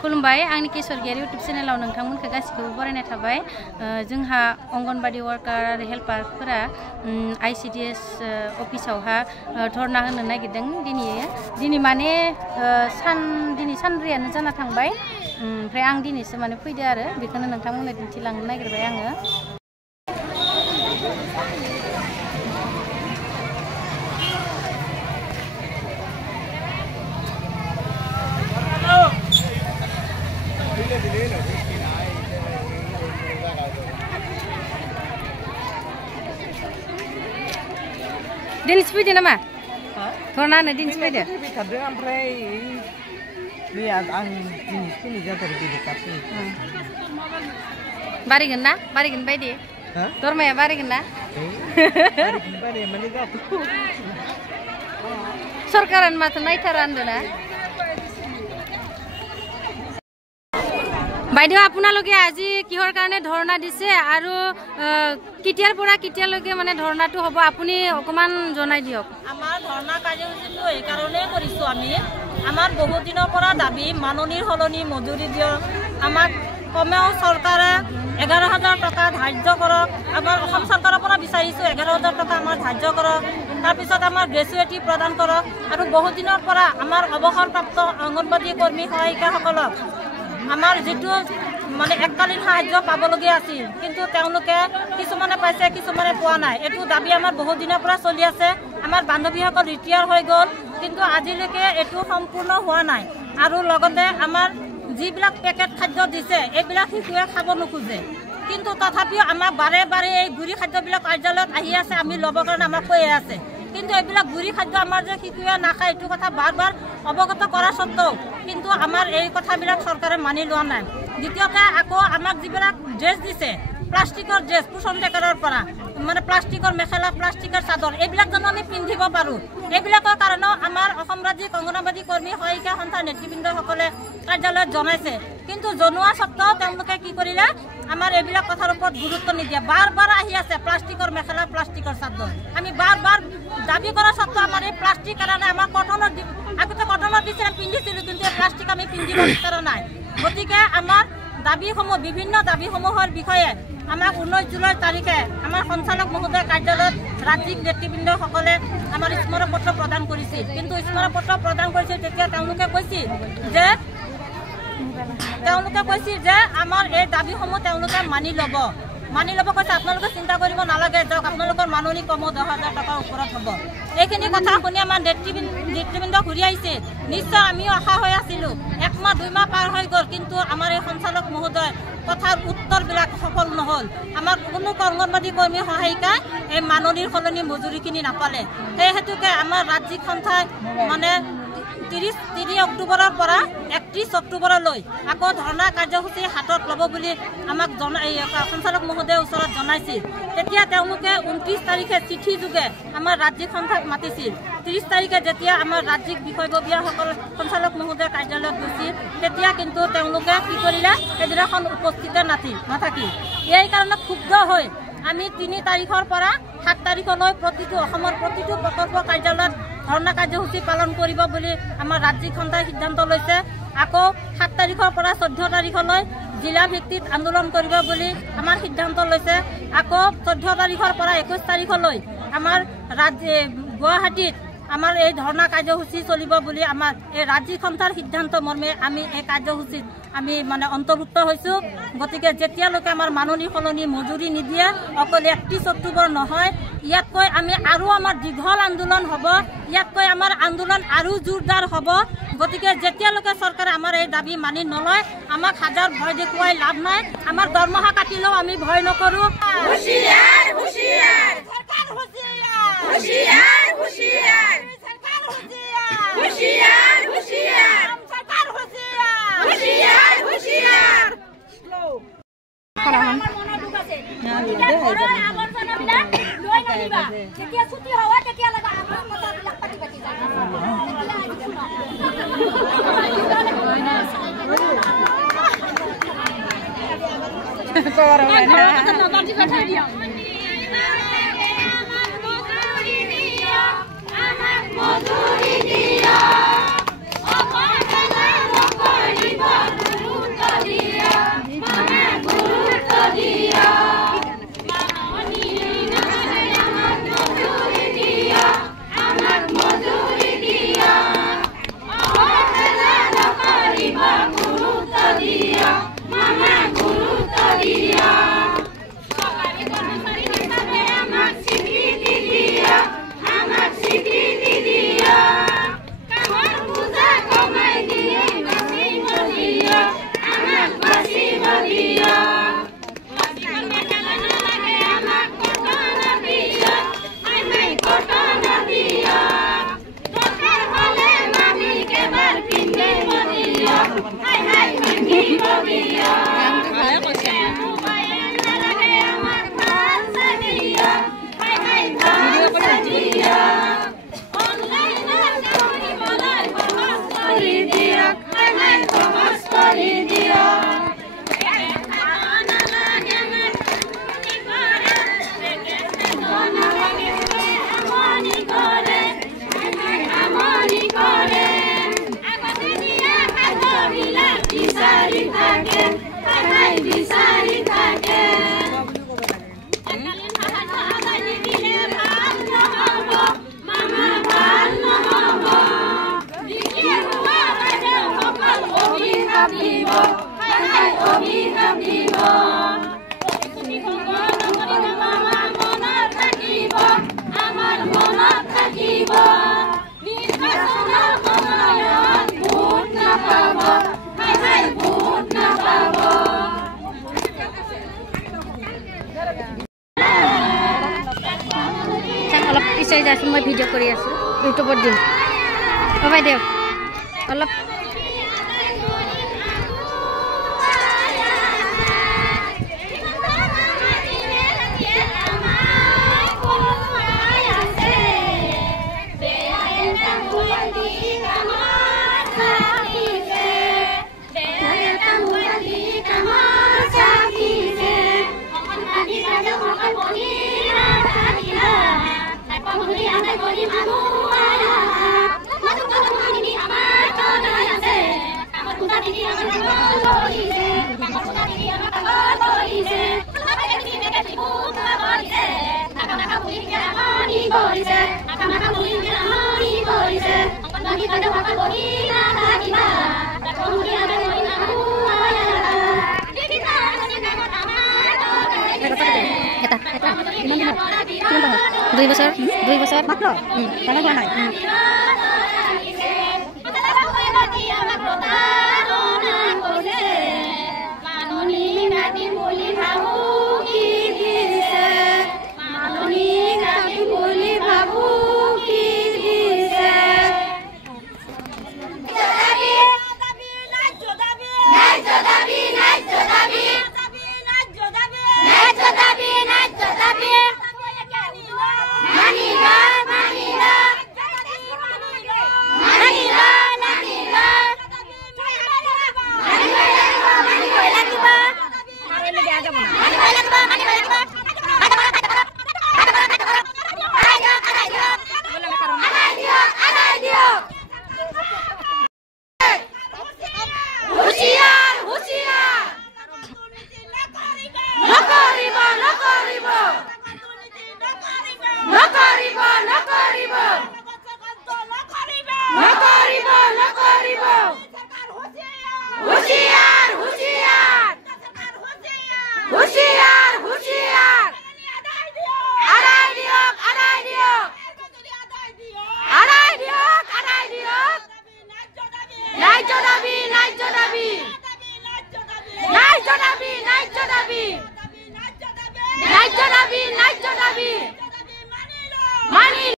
खुलुमबाय आंनि केसरगियारि इउटुब चेनेलाव नोंथांमोनखौ गासिखौबो बरायनाय थाबाय जोंहा अंगनबादि वार्कार आरो हेल्पारफोरा ICDS अफिसावहा धरना होनो नागिरदों दिनै माने दिनै सानब्रैयानो जाना थांबाय ओमफ्राय आं दिनैसो माने फैदो आरो बेखौनो नोंथांमोननो दिन्थिलांनो नागिरबाय आङो दिनै फैदो नामा धरना होनो दिनै फैदो फैखादों ओमफ्राय नै आं दिनै फैनाय जाथारो बेलेग बारायगोन ना बारायगोन बायदि दरमाया बारायगोन ना सरकारानो माथो नायथारा होनदोंना বাইদেউ আপোনালোকে আজি কিহৰ কাৰণে ধৰ্ণা দিছে আৰু কিতিয়াৰ পৰা কিতিয়ালৈকে মানে ধৰ্ণাটো হ'ব আপুনি অকমান জনাই দিয়ক আমাৰ ধৰ্ণা কাৰ্যসূচীটো এই কাৰণে কৰিছো আমি আমাৰ বহু দিনৰ পৰা দাবী মাননীৰ হলনি মজুৰি দিয়ক আমাক কমেও চৰকাৰে 11,000 টকা ধাৰ্য কৰক আমাৰ অসম চৰকাৰৰ পৰা বিচাৰিছো 11,000 টকা আমাৰ ধাৰ্য কৰক তাৰ পিছত আমাৰ গ্ৰেজুৱেটি প্ৰদান কৰক আৰু বহু দিনৰ পৰা আমাৰ অৱসৰপ্ৰাপ্ত অংগনবাদী কৰ্মী সহায়িকাসকলক আমাৰ যেটো মানে এককালীন সাহায্য পাবলগীয়া আছিল কিন্তু তেওঁলোকে কিছুমানে পাইছে কিছুমানে পোৱা নাই এটো দাবী আমাৰ বহু দিনৰ পৰা চলি আছে আমাৰ বান্ধৱীসকল ৰিটায়াৰ হৈ গ'ল কিন্তু আজিলৈকে এটো সম্পূৰ্ণ হোৱা নাই আৰু লগতে আমাৰ যিবিলাক পেকেট খাদ্য দিছে এইবিলাক শিশুৱে খাব নোখোজে কিন্তু তথাপিও আমাৰ বাৰে বাৰে এই গুৰি খাদ্যবিলাক কাৰ্যালয়ত আহি আছে আমি ল'ব কাৰণে আমাক কৈ আছে কিন্তু এইবিলাক গুৰি খাদ্য আমাৰ যে শিশুৱে নাখায় এইটো কথা বাৰ বাৰ অৱগত কৰা সত্ত্বেও কিন্তু আমাৰ এই কথাবিলাক চৰকাৰে মানি লোৱা নাই দ্বিতীয়তে আকৌ আমাক যিবিলাক ড্ৰেছ দিছে প্লাষ্টিকৰ ড্ৰেছ পোষণ ডেকাৰৰ পৰা মানে প্লাষ্টিকৰ মেখেলা প্লাষ্টিকৰ চাদৰ এইবিলাক যেন আমি পিন্ধিব পাৰোঁ এইবিলাকৰ কাৰণে আমাৰ অসম ৰাজ্যিক অংগনবাদী কৰ্মী সহায়িকা সন্থাৰ নেতৃবৃন্দসকলে কাৰ্যালয়ত জনাইছে কিন্তু জনোৱা সত্ত্বেও তেওঁলোকে কি কৰিলে আমাৰ এইবিলাক কথাৰ ওপৰত গুৰুত্ব নিদিয়ে বাৰ বাৰ আহি আছে প্লাষ্টিকৰ মেখেলা প্লাষ্টিকৰ চাদৰ আমি বাৰ বাৰ দাবী কৰা সত্ত্বেও আমাৰ এই প্লাষ্টিক কাৰণে আমাৰ কটনৰ আগতে কটনৰ দিছে পিন্ধিছিলোঁ কিন্তু এই প্লাষ্টিক আমি পিন্ধিব বিচৰা নাই গতিকে আমাৰ দাবীসমূহ বিভিন্ন দাবীসমূহৰ বিষয়ে আমাক 19 জুলাই তাৰিখে আমাৰ সঞ্চালক মহোদয় কাৰ্যালয়ত ৰাজ্যিক নেতৃবৃন্দসকলে আমাৰ স্মাৰকপত্ৰ প্ৰদান কৰিছিল কিন্তু স্মাৰকপত্ৰ প্ৰদান কৰিছিল তেতিয়া তেওঁলোকে কৈছিল যে আমাৰ এই দাবীসমূহ তেওঁলোকে মানি ল'ব কৈছে আপোনালোকে চিন্তা কৰিব নালাগে যাওক আপোনালোকৰ মাননি কম 10,000 টকাৰ ওপৰত হ'ব এইখিনি কথা শুনি আমাৰ নেতৃবৃন্দ ঘূৰি আহিছে নিশ্চয় আমিও আশা হৈ আছিলোঁ 1 মাহ 2 মাহ পাৰ হৈ গ'ল কিন্তু আমাৰ এই সঞ্চালক মহোদয় কথাৰ উত্তৰবিলাক সফল নহ'ল আমাৰ কোনো অংগনবাদী কৰ্মী সহায়িকা এই মাননিৰ সলনি মজুৰিখিনি নাপালে সেই হেতুকে আমাৰ ৰাজ্যিক সন্থাই মানে 30 অক্টোবৰৰ পৰা 31 অক্টোবৰলৈ আকৌ ধৰ্ণা কাৰ্যসূচী হাতত ল'ব বুলি আমাক সঞ্চালক মহোদয়ৰ ওচৰত জনাইছিল তেতিয়া তেওঁলোকে 29 তাৰিখে চিঠি যোগে আমাৰ ৰাজ্যিক সন্থাক মাতিছিল 30 তাৰিখে যেতিয়া আমাৰ ৰাজ্যিক বিষয়ববীয়াসকল সঞ্চালক মহোদয় কাৰ্যালয়ত গৈছিল তেতিয়া কিন্তু তেওঁলোকে কি কৰিলে এদিনাখন উপস্থিত নাথাকি এই কাৰণে ক্ষুব্ধ হৈ আমি 3 তাৰিখৰ পৰা 7 তাৰিখলৈ অসমৰ প্ৰতিটো প্ৰকল্প কাৰ্যালয়ত ধৰ্ণা কাৰ্যসূচী পালন কৰিব বুলি আমাৰ ৰাজ্যিক সন্থাই সিদ্ধান্ত লৈছে আকৌ 7 তাৰিখৰ পৰা 14 তাৰিখলৈ জিলা ভিত্তিত আন্দোলন কৰিব বুলি আমাৰ সিদ্ধান্ত লৈছে আকৌ 14 তাৰিখৰ পৰা 21 তাৰিখলৈ আমাৰ গুৱাহাটীত আমাৰ এই ধৰ্ণা কাৰ্যসূচী চলিব বুলি আমাৰ এই ৰাজ্যিক সন্থাৰ সিদ্ধান্ত মৰ্মে আমি এই কাৰ্যসূচীত আমি মানে অন্তৰ্ভুক্ত হৈছোঁ গতিকে যেতিয়ালৈকে আমাৰ মাননি সলনি মজুৰি নিদিয়ে অকল 31 অক্টোবৰ নহয় ইয়াতকৈ আমি আৰু আমাৰ দীঘল আন্দোলন হ'ব ইয়াতকৈ আমাৰ আন্দোলন আৰু জোৰদাৰ হ'ব গতিকে যেতিয়ালৈকে চৰকাৰে আমাৰ এই দাবী মানি নলয় আমাক হাজাৰ ভয় দেখুৱাই লাভ নাই আমাৰ দৰমহা কাটিলেও আমি ভয় নকৰোঁ হুঁশিয়াৰ হুঁশিয়াৰ সৰকাৰ হুঁশিয়াৰ হুঁশিয়াৰ হুঁশিয়াৰ সৰকাৰ হুঁশিয়াৰ হুঁশিয়াৰ হুঁশিয়াৰ সৰকাৰ হুঁশিয়াৰ হুঁশিয়াৰ হুঁশিয়াৰ খাৰান মনোযোগ আছে ঘৰৰ আৱৰ্জনাবিলাক লৈ নাহিবা যেতিয়া ছুটি হ'ব তেতিয়া লাগা আমাৰ কথাবিলাক পাতি যায় কৰা নাই না নজৰ দি কথা দিয়া আমাক মজুৰি দিয়া অকল নকৰিব অলপ পিছাই যাইছোঁ মই ভিডিঅ' কৰি আছোঁ ইউটিউবত দিম বাইদেউ অলপ দুই বছৰ মাত্ৰ